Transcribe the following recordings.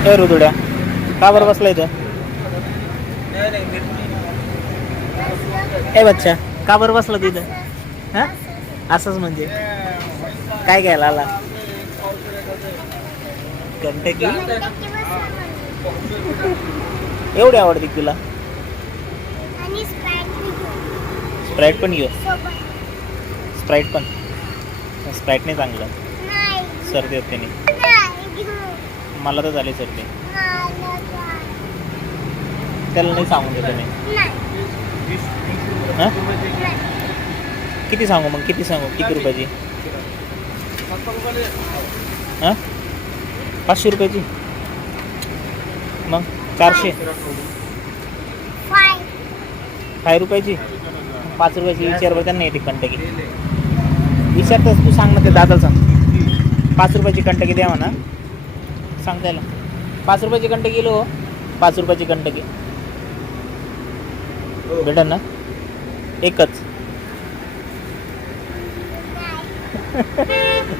ए रुदुड्या, का बरं बसला इथं? ए बच्चा, का बरं बसला तिथं? हा, असंच म्हणजे काय घ्यायला आला? घंटकी एवढी आवडते तुला? स्प्राईट पण घेऊ. स्प्राईट पण, स्प्राईट नाही चांगलं, सर्दी होते नाही. मला तर झाली सर्दी. त्याला नाही सांगून देतो मी. हां, किती सांगू मग? किती सांगू? किती रुपयाची? हां, 500 रुपयाची. मग 400. 5 रुपयाची, 5 रुपयाची. विचार बरं त्यांना येते कंटकी. विचारतच तू, सांग ना ते दादाला सांग. 5 रुपयाची कंटकी द्या म्हणा, सांग त्याला. 5 रुपयाची कंटकी किलो हो. 5 रुपयाची कंटकी भेटेल ना? एकच.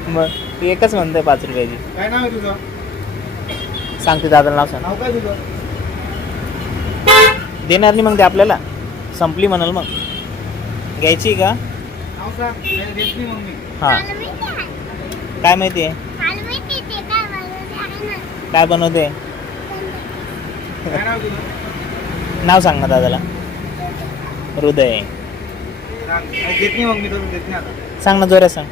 मग तू एकच म्हणतोय 5 रुपयाची. काय नाव आहे तुझं? सांगते दादाला नाव सांग. नाव काय तुझं? देणार नाही मग ते आपल्याला, संपली म्हणाल मग. घ्यायची का? नाव सांग. नाही देत नाही मग मी. हां, काय माहिती आहे? काय बनवते? काय नाव तुझं? नाव सांग ना दादाला. हृदय. सांग. नाही देत नाही मग मी, तुला देत नाही आता. सांग ना, जोरात सांग.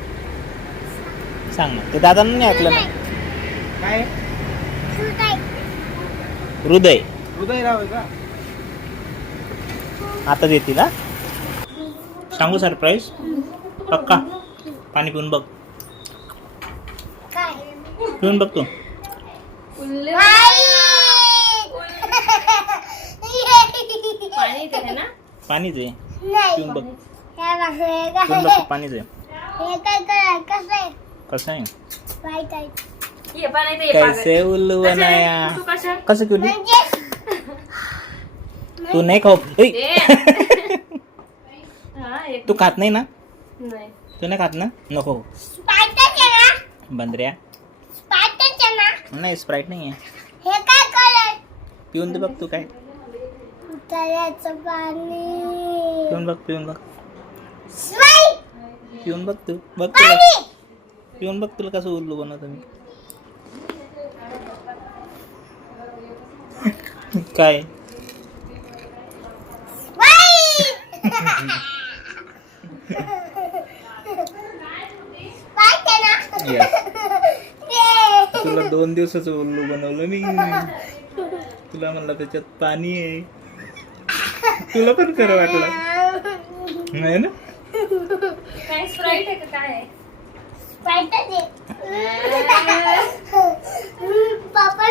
सांग ना, ते दादांना नाही ऐकलं ना. काय? हृदय. हृदय राव आहे का? आता देतील. हा, सांगू सरप्राईज पक्का. पाणी पिऊन बघ, पिऊन बघ तू. पाणीच आहे, पिऊन बघ. पिऊन बघ, पाणीच आहे. कसं आहे? कैसे उल्लू बनाया? कसं केली? तू नाही खाऊ? तू खात नाही ना? तू नाही खात ना? नको. बंदऱ्या नाही, स्प्राईट नाही आहे. पिऊन दे बघ तू. काय पिऊन बघ, पिऊन बघ, पिऊन बघ तू. बघ तुला, पिऊन बघ तुला कसं उल्लू बनवतो मी. काय तुला 2 दिवसाचं उल्लू बनवलं मी. तुला म्हणलं त्याच्यात पाणी आहे. तुला पण खरं वाटलं नाही ना? काय स्प्राईट आहे का काय आहे? पप्पा